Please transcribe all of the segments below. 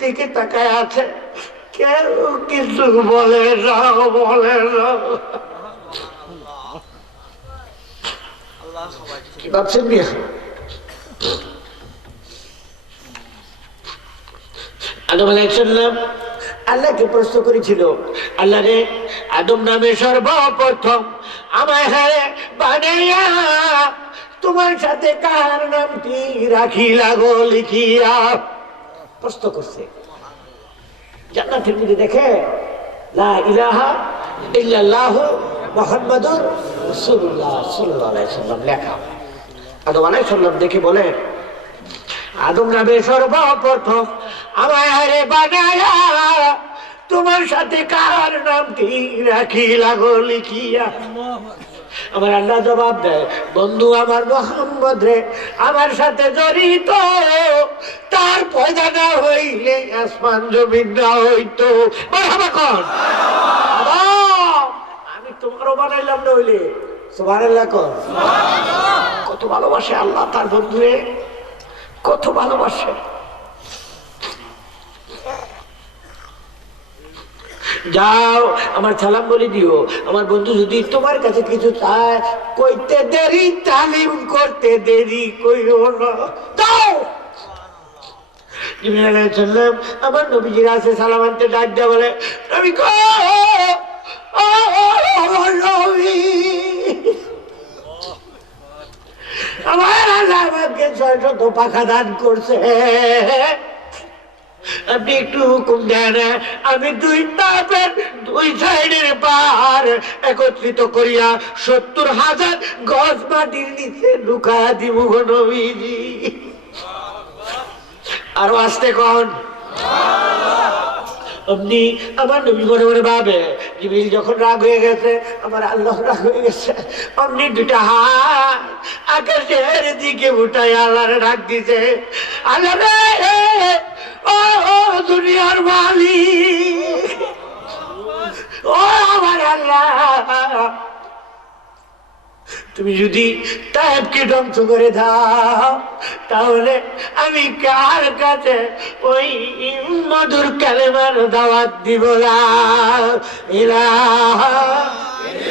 দিকে তাকায় আছে, কেউ কিছু বলে না, বলে না। কি ভাবছেন মিয়া? আদম আলাইহিস সালাম আল্লাহকে প্রশ্ন করেছিল, আল্লাহ রে, আদম নামে সর্বপ্রথম আমায় হারে বানাইয়া তোমার সাথে কার নামটি রাখি লাগো লিখিয়া। প্রশ্ন করছে। জান্নাতের মধ্যে দেখে লা ইলাহা ইল্লাল্লাহু মুহাম্মাদুর রাসূলুল্লাহ সাল্লাল্লাহু আলাইহি ওয়াসাল্লাম লেখা। আদম আলাইহিস সালাম দেখে বলে, আদম নামে সর্বপ্রথম আমায় হারে বানায়া তোমার সাথে কার নামটি রাখি লাগো লিখিয়া। আমার আল্লাহ জবাব দেয়, বন্ধু আমার মুহাম্মদ রে আমার সাথে জড়িত, তার পয়দা না হইলে আসমান জমিন না হইতো। আমি তোমারও বানাইলাম না হইলে। সুবহানাল্লাহ। কত ভালোবাসে আল্লাহ তার বন্ধুরে, কত ভালোবাসে। যাও আমার সালাম বলে দিও, আমার বন্ধু যদি তোমার কাছে কিছু চায়, কইতে দেরি তালিম করতে দেরি কইরো না, দাও। জিবরাইল আলাইহিস সালাম আমার নবীজির কাছে সালাম আনতে ডাক দেয়া বলে, নবী গো, ও নবী, আমার আল্লাহ আমাকে ৬০০ পাখা দান করছে, আপনি একটু হুকুম দেন, আমি 2 তাপের 2 সাইডের পাহাড় একত্রিত করিয়া ৭০,০০০ গজ মাটির নিচে ঢুকা দিব গো নবীজি। আরো আসতে কন। অমনি আমার নবী মনে মনে ভাবে, জিবরিল যখন রাগ হয়ে গেছে, আমার আল্লাহ রাগ হয়ে গেছে, অমনি 2টা হাত আকাশের দিকে উঠাই আল্লাহরে ডাক দিছে, আল্লাহ রে, ও দুনিয়ার মালিক, ও আমার আল্লাহ, তুমি যদি তায়েবকে ধ্বংস করে দাও, তাহলে আমি কার কাছে ওই মধুর কালেমার দাওয়াত দিব? লা ইলাহা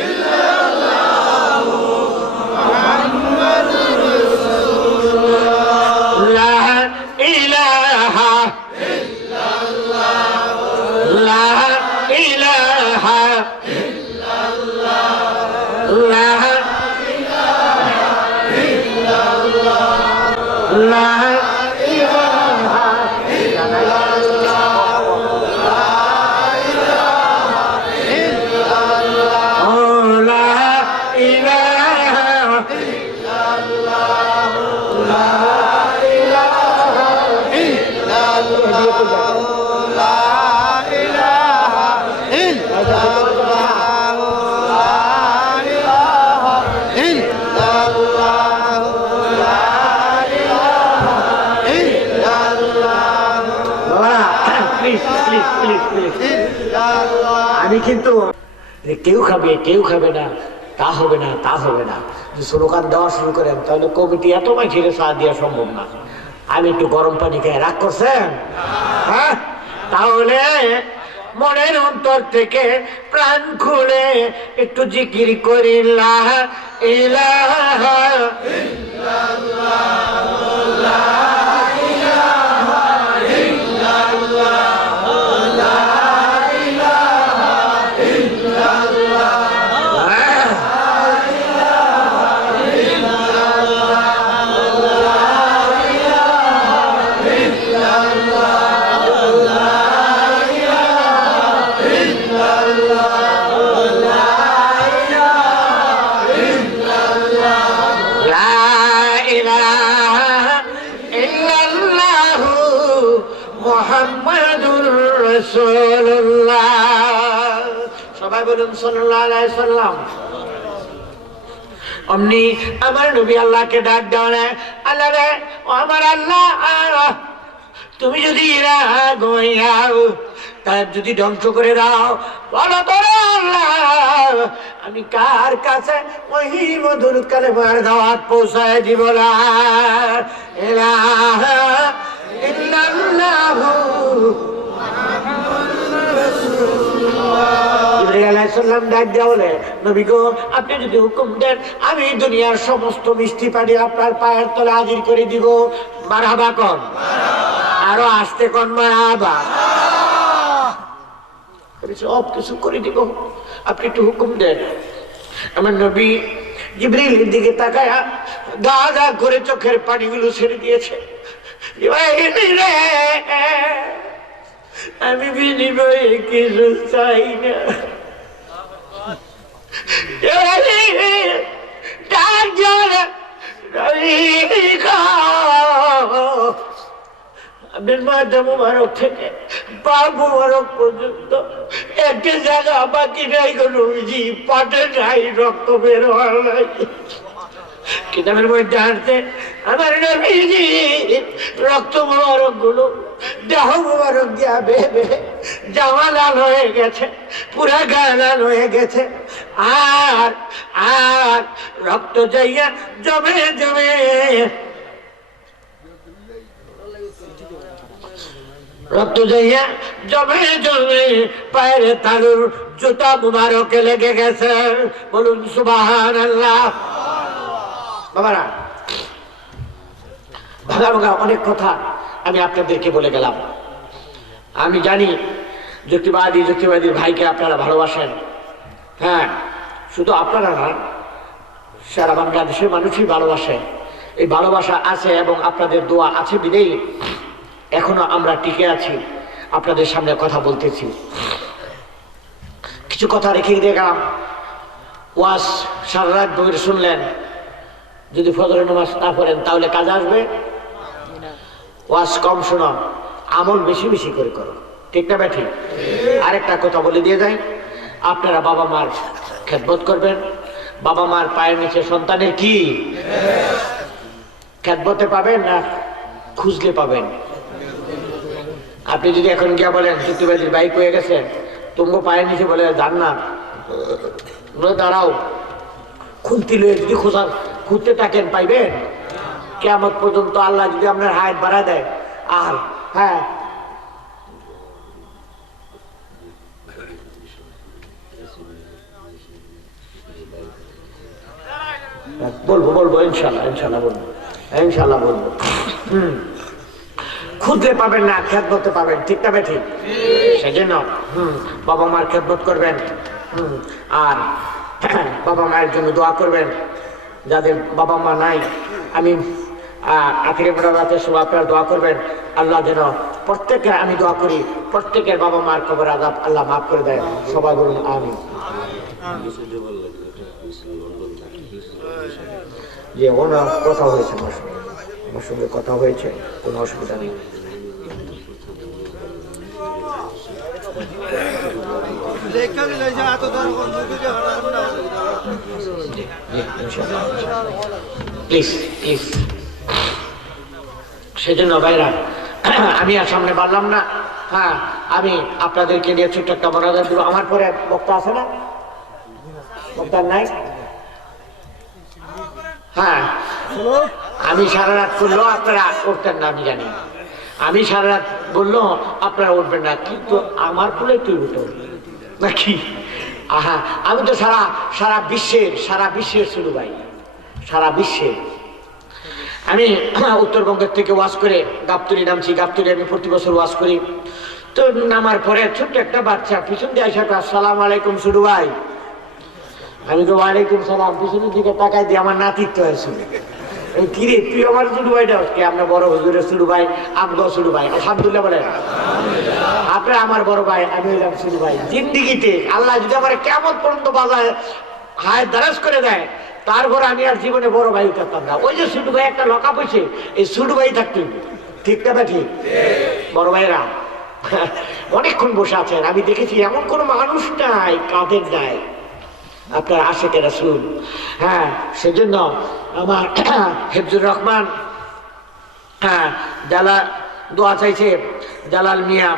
ইল্লাল্লাহু মুহাম্মাদুর রাসূলুল্লাহ, লা ইলাহা ইল্লাল্লাহু, লা ইলাহা ইল্লাল্লাহু, লা লা ইলাহা ইল্লাল্লাহ, লা ইলাহা ইল্লাল্লাহ, লা ইলাহা ইল্লাল্লাহ, লা ইলাহা ইল্লাল্লাহ, লা ইলাহা ইল্লাল্লাহ, লা ইলাহা ইল্লাল্লাহ, লা আমি কিন্তু কেউ খাবে কেউ খাবে না তা হবে না, তা হবে না। যদি স্লোগান দেওয়া শুরু করেন তাহলে কমিটি এত মাঝিরে চা দেওয়া সম্ভব না। আমি একটু গরম পানি খেয়ে রাগ করছেন? হ্যাঁ, তাহলে মনের অন্তর থেকে প্রাণ খুলে একটু জিকির করি, লা ইলাহা ইল্লাল্লাহ, লা ইলাহা ইল্লাল্লাহ, লা ইলাহা ইল্লাল্লাহ, লা ইলাহা ইল্লাল্লাহ, লা ইলাহা ইল্লাল্লাহ, লা ইলাহা ইল্লাল্লাহ, লা ইলাহা ইল্লাল্লাহ, লা ইলাহা ইল্লাল্লাহু মুহাম্মাদুর রাসূলুল্লাহ। সবাই বলুন সাল্লাল্লাহু আলাইহি ওয়াসাল্লাম। অমনি আমার নবী আল্লাহকে ডাক দেয়, আল্লাহ রে, ও আমার আল্লাহ, তুমি যদি রাগ হইয়াও তার যদি ধ্বংস করে দাও, বলো তো আল্লাহ, আমি কার কাছে ওই মধুর কালেমার দাওয়াত পৌঁছায় দিব? লা ইলাহা ইল্লাল্লাহু সাল্লাম ডাক দেয়া বলে, নবী গো, আপনি যদি হুকুম দেন আমি দুনিয়ার সমস্ত মিষ্টি পানি আপনার পায়ের তলে হাজির করে দিব। মারহাবা কোন, আরো আসতে কোন মারহাবা। সব কিছু করে দিব, আপনি একটু হুকুম দেন। আমার নবী জিবরিলের দিকে তাকায়া গা গা করে চোখের পানিগুলো ছেড়ে দিয়েছে। আমি বিনিময়ে কিছু চাই না। আপনার মাথা মোবারক থেকে পা মোবারক পর্যন্ত একটা জায়গা বাকি নাই, কোনো পাটে নাই, রক্ত বের হওয়ার নাই। কিতাবের মধ্যে হাঁটতে আমার নবীজি রক্ত মোবারক গুলো দেহ মোবারক দিয়া বেবে জামা লাল হয়ে গেছে, পুরা গায়ে লাল হয়ে গেছে। আর আর রক্ত যাইয়া জমে জমে রক্ত যাইয়া জমে জমে পায়ের তালুর জুতা মুবারকে লেগে গেছে। বলুন সুবহানাল্লাহ। বাবারা, ভাগা ভাগা অনেক কথা আমি আপনাদেরকে বলে গেলাম। আমি জানি যুক্তিবাদীর ভাইকে আপনারা ভালোবাসেন। হ্যাঁ, শুধু আপনারা না, সারা বাংলাদেশের মানুষই ভালোবাসে। এই ভালোবাসা আছে এবং আপনাদের দোয়া আছে বিদেই এখনো আমরা টিকে আছি, আপনাদের সামনে কথা বলতেছি। কিছু কথা রেখে দিয়ে গেলাম। ওয়াজ সারা রাত বইরে শুনলেন, যদি ফজরের নামাজ না পড়েন তাহলে কাজ আসবে? ওয়াজ কম শোনো, আমল বেশি বেশি করে করো, ঠিক না ব্যাঠি? আরেকটা কথা বলে দিয়ে যাই, আপনারা বাবা মার খেদমত করবেন। বাবা মার পায়ের নিচে সন্তানের কি খেদমতে পাবেন না খুঁজলে পাবেন? আপনি যদি এখন গিয়া বলেন যুক্তিবাদীর বাইক হয়ে গেছে, তুমগো পায়ের নিচে বলে যান না, দাঁড়াও, খুঁজতে লয়ে যদি খুঁজতে থাকেন পাইবেন? কিয়ামত পর্যন্ত আল্লাহ যদি আপনার হায়াত বাড়া দেয়, আর হ্যাঁ বলবো ইনশাল্লাহ বলবো। খুঁজলে পাবেন না, খেদমতে পাবেন, ঠিক না ঠিক? সেজন্য বাবা মার খেদমত করবেন, আর বাবা মায়ের জন্য দোয়া করবেন। যাদের বাবা মা নাই, আমি আখিরে মোনাজাতের সময় আপনারা দোয়া করবেন, আল্লাহ যেন প্রত্যেকের, আমি দোয়া করি প্রত্যেকের বাবা মার কবর আযাব আল্লাহ মাফ করে দেয়। সবাই বলুন আমিন। যে ওনার কথা হয়েছে, আমার সঙ্গে কথা হয়েছে, কোনো অসুবিধা নেই। Please please. সেজন্য ভাইরা, আমি আর সামনে পারলাম না। হ্যাঁ, আমি আপনাদেরকে নিয়ে ছোট্ট একটা মোনাজাত দিব। আমার পরে বক্তা আছে না? বক্তা নাই? হ্যাঁ, আমি সারা রাত করলেও আপনারা উঠতেন না, আমি জানি। আমি সারা রাত বললো আপনারা উঠবেন না, কিন্তু আমার কোলে তুই উঠে নাকি? আহা, আমি তো সারা বিশ্বের শুরু ভাই, সারা বিশ্বের। আমি উত্তরবঙ্গের থেকে ওয়াজ করে গাবতলী নামছি। গাবতলী আমি প্রতি বছর ওয়াজ করি। তো নামার পরে ছোট্ট একটা বাচ্চা পিছন দিয়ে আসা, আসসালামু আলাইকুম শুরু ভাই। আমি তো ওয়ালাইকুম সালাম। পিছনের দিকে তাকাই দিয়ে আমার নাতিত্ব হয়েছে, কিরে তুই আমার শুরু ভাইটা হচ্ছে? আপনার বড় হুজুরের শুরু ভাই, আমগো শুরু ভাই, আলহামদুলিল্লাহ বলেন। আপনার আমার বড় ভাই, আমি হইলাম শুরু ভাই। জিন্দিগিতে আল্লাহ যদি আমার কেমন পর্যন্ত বাজায় হায় দারাজ করে দেয়, তারপর আমি আর জীবনে বড় ভাই থাকতাম না। ওই যে ছোট ভাই একটা লকা পয়সে, এই ছোট ভাই থাকতো, ঠিক না ঠিক? বড় ভাইরা অনেকক্ষণ বসে আছেন, আমি দেখেছি এমন কোনো মানুষ নাই কাঁধের নাই আপনার আশেকে রাসূল। হ্যাঁ, সেজন্য আমার হেফজুর রহমান জালাল দোয়া চাইছে, জালাল মিয়া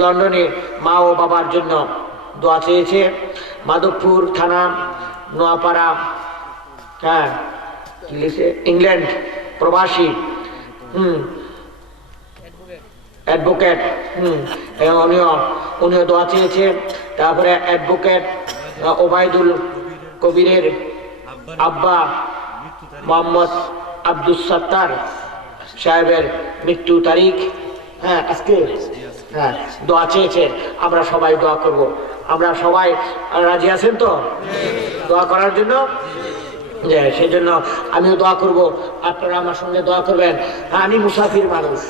লন্ডনে মা ও বাবার জন্য দোয়া চেয়েছে। মাধবপুর থানা, নোয়াপাড়া, হ্যাঁ ইংল্যান্ড প্রবাসী অ্যাডভোকেট, উনিও দোয়া চেয়েছে। তারপরে অ্যাডভোকেট ওবায়দুল কবিরের আব্বা মোহাম্মদ আব্দুস সাত্তার সাহেবের মৃত্যু তারিখ, হ্যাঁ আজকে, হ্যাঁ দোয়া চেয়েছে, আমরা সবাই দোয়া করব। আমরা সবাই রাজি আছেন তো দোয়া করার জন্য? যে সেই জন্য আমিও দোয়া করব, আপনারা আমার সঙ্গে দোয়া করবেন। আমি মুসাফির মানুষ,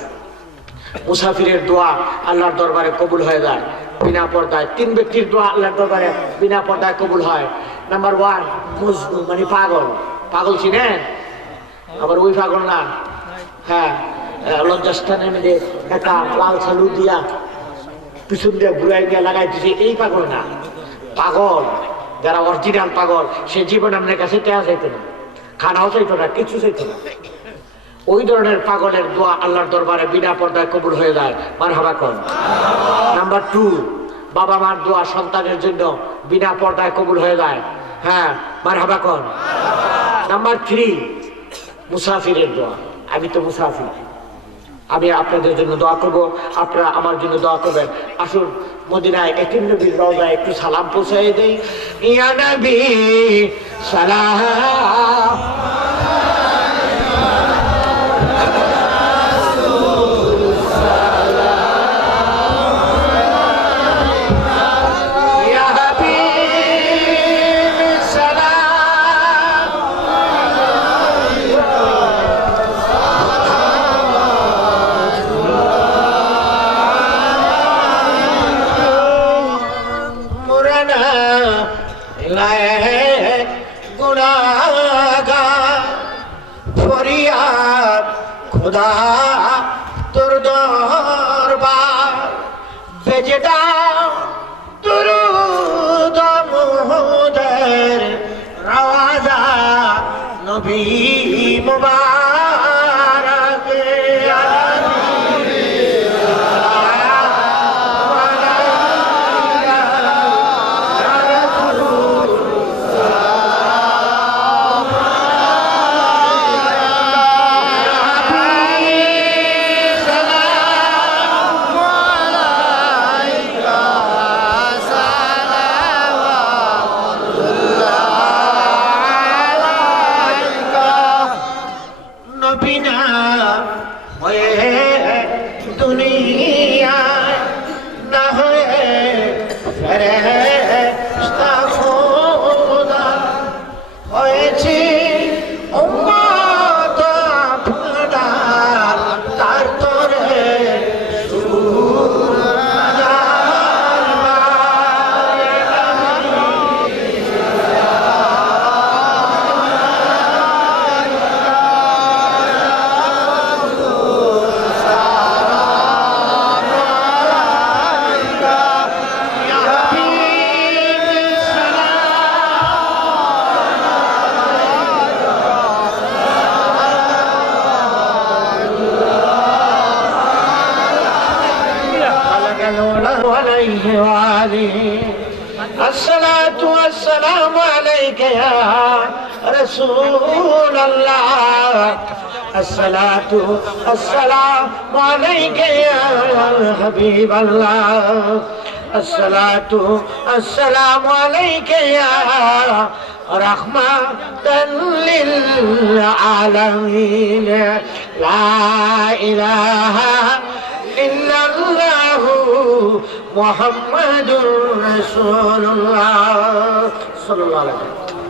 মুসাফিরের দোয়া আল্লাহর দরবারে কবুল হয়ে যায় বিনা পর্দায়। 3 ব্যক্তির দোয়া আল্লাহর দরবারে বিনা পর্দায় কবুল হয়। নাম্বার 1 মজনু, মানে পাগল। পাগল চিনেন? আবার ওই পাগল না, হ্যাঁ লজ্জাস্থানের মধ্যে একটা লাল সালু দিয়া পিছন দিয়ে ঘুরাই দিয়ে লাগাই দিছে, এই পাগল না। পাগল যারা অরিজিনাল পাগল, সে জীবন আপনার কাছে টেয়া চাইতো না, খানাও চাইতো না, কিছু চাইতো না। ওই ধরনের পাগলের দোয়া আল্লাহর দরবারে বিনা পর্দায় কবুল হয়ে যায়। মারহাবা কোন। নাম্বার 2 বাবা মার দোয়া সন্তানের জন্য বিনা পর্দায় কবুল হয়ে যায়, হ্যাঁ মারহাবা কোন। নাম্বার 3 মুসাফিরের দোয়া। আমি তো মুসাফির, আমি আপনাদের জন্য দোয়া করব, আপনারা আমার জন্য দোয়া করবেন। আসুন মদিনায় এতিম নবীর রওজায় একটু সালাম পৌঁছাই দেই। ইয়া নবী সালাম खुदा তোর দরবার বেজে দাও দুরূদ মুহাম্মদের রওজা নবী মুবারক الصلاة والسلام عليك يا رسول الله الصلاة والسلام عليك يا حبيب الله الصلاة والسلام عليك يا رحمة للعالمين لا إله إلا الله মুহাম্মাদুর রাসূলুল্লাহ সাল্লাল্লাহু আলাইহি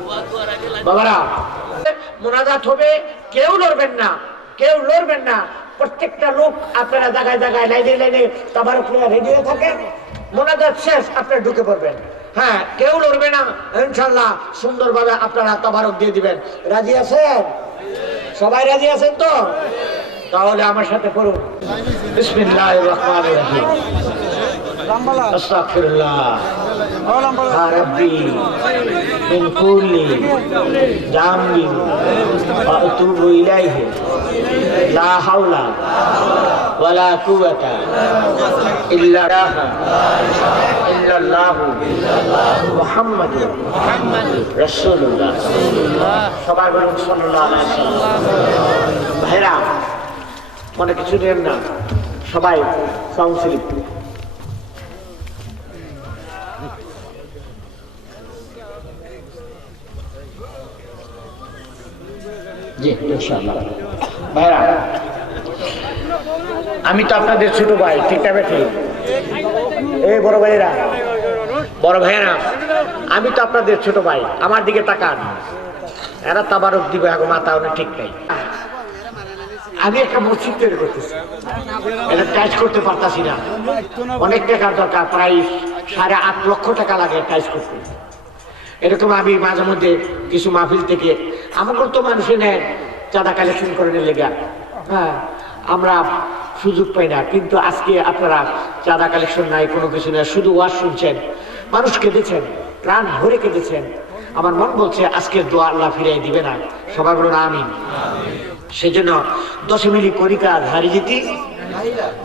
ওয়াসাল্লাম। বাবারা মুনাজাত হবে, কেউ লড়বেন না, কেউ লড়বেন না। প্রত্যেকটা লোক আপনারা জায়গায় জায়গায় লাইনে লাইনে তাবারুক নিয়ে রেডি হয়ে থাকেন। মুনাজাত শেষ আপনারা ঢুকে পড়বেন, হ্যাঁ কেউ লড়বে না। ইনশাআল্লাহ সুন্দরভাবে আপনারা তাবারুক দিয়ে দিবেন। রাজি আছেন? সবাই রাজি আছেন তো? তাহলে আমার সাথে পড়ুন। বিসমিল্লাহির রহমানির রহিম। আস্তাগফিরুল্লাহ ইয়া রাব্বি মিন কুল্লি জামবি ওয়া আতুবু ইলাইহি লা হাওলা ওয়ালা কুওয়াতা ইল্লা ইল্লাল্লাহু মুহাম্মাদুর রাসূলুল্লাহ। সবাই বলুন সাল্লাল্লাহু আলাইহি ওয়াসাল্লাম। ভাইরা মনে কিছু নেন না, সবাই সাউন্ড স্লিপ জি ইনশাআল্লাহ। ভাইরা, আমি তো আপনাদের ছোট ভাই, ঠিক না বেঠি? এই বড় ভাইরা, আমি তো আপনাদের ছোট ভাই, আমার দিকে তাকান। এরা তাবারক দিবে এখন মাথা অনেক ঠিক নাই। আমি একটা মসজিদ তৈরি করতেছি, এটা টাইজ করতে পারতাছি না, অনেক টাকার দরকার, প্রায় 8.5 লক্ষ টাকা লাগে টাইজ করতে। এরকম আমি মাঝে মধ্যে কিছু মাহফিল থেকে আমাকে তো মানুষে নেয় চাঁদা কালেকশন করে লেগা, হ্যাঁ, আমরা সুযোগ পাই না। কিন্তু আজকে আপনারা চাঁদা কালেকশন নাই, কোনো কিছু নাই, শুধু ওয়াজ শুনছেন, মানুষ কেঁদেছেন, প্রাণ ভরে কেঁদেছেন। আমার মন বলছে আজকের দোয়া আল্লাহ ফিরিয়ে দিবে না। সবাই বলুন আমিন। সেই জন্য 10 মিলি করিকা ধারি যেতি,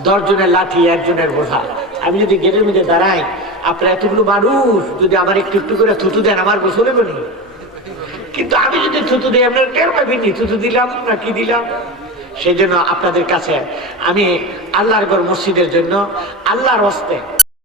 10 জনের লাঠি 1 জনের বোঝা। আমি যদি গেটের মধ্যে দাঁড়াই, আপনারা এতগুলো মানুষ যদি আমার একটু একটু করে থুতু দেন, আমার গোসলে বলি। কিন্তু আমি যদি থুতু দিই, আপনারা টের পাবেননি থুতু দিলাম না কি দিলাম। সেই জন্য আপনাদের কাছে আমি আল্লাহর ঘর মসজিদের জন্য আল্লাহর হস্তে